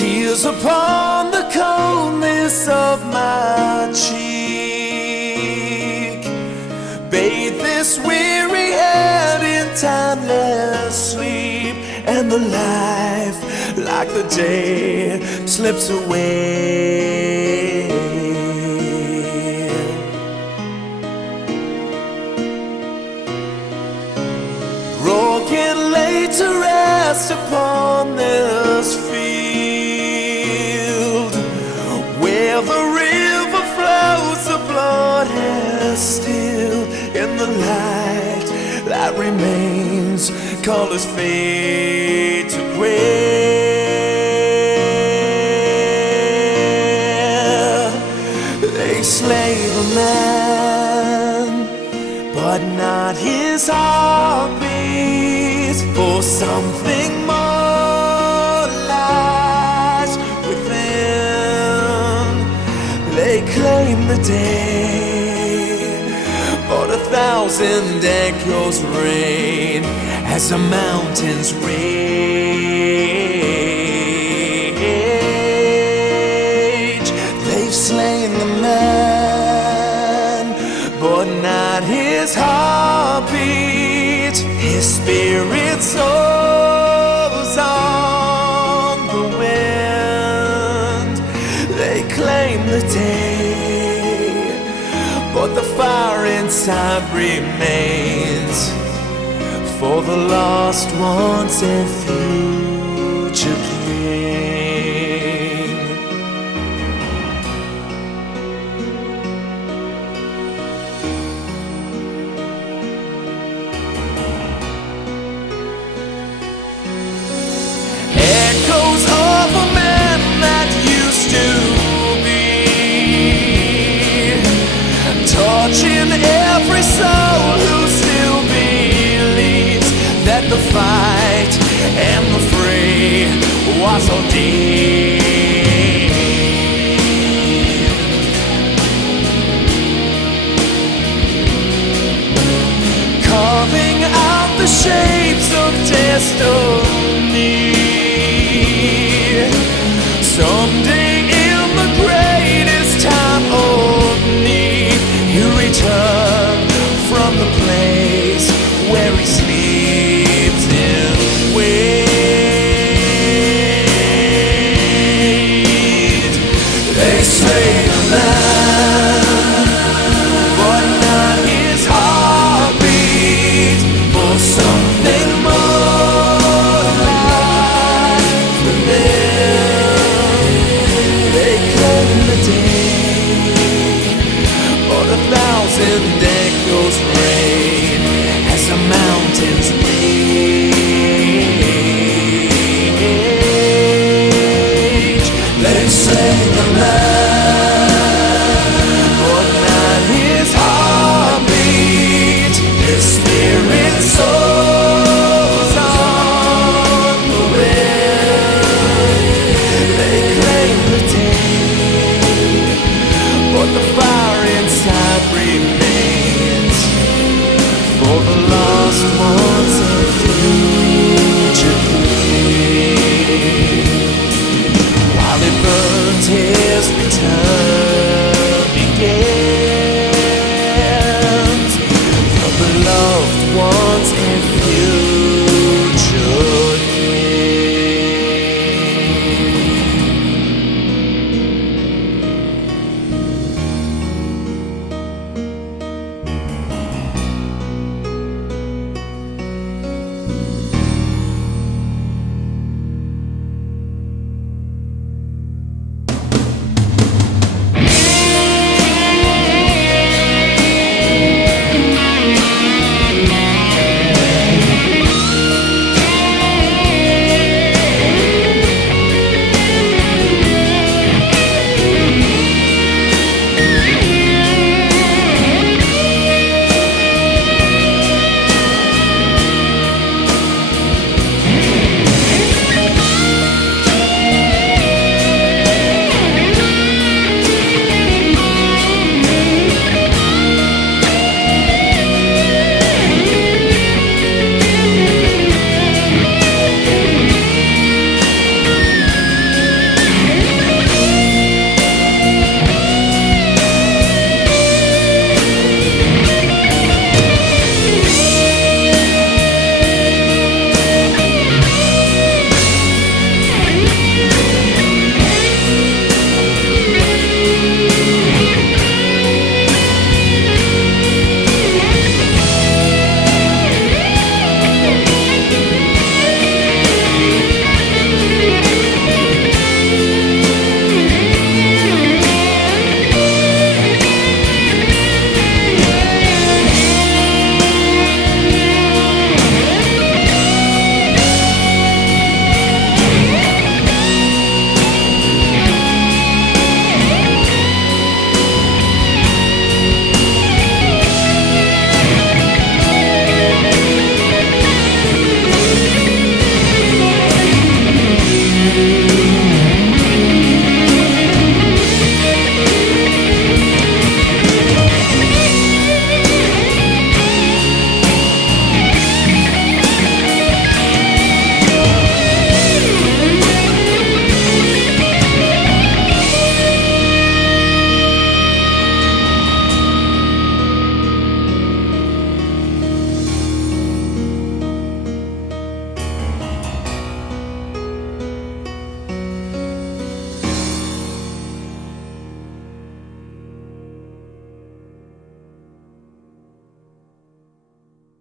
Tears upon the coldness of my cheek. Bathe this weary head in timeless sleep, and the life, like the day, slips away. Broken, laid to rest upon this field, where the river flows, the blood has stilled. In the light that remains, colors fade to gray. They slay the man, but not his heartbeat, for something more lies within. They claim the day, but 1,000 echoes reign as the mountains rage. They've slain the man, but not his heartbeat. His spirit soars on the wind. They claim the day, but the fire inside remains for the lost ones and future king. Echoes of a man that used to be, touching every soul who still believes that the fight and the fray was ordained.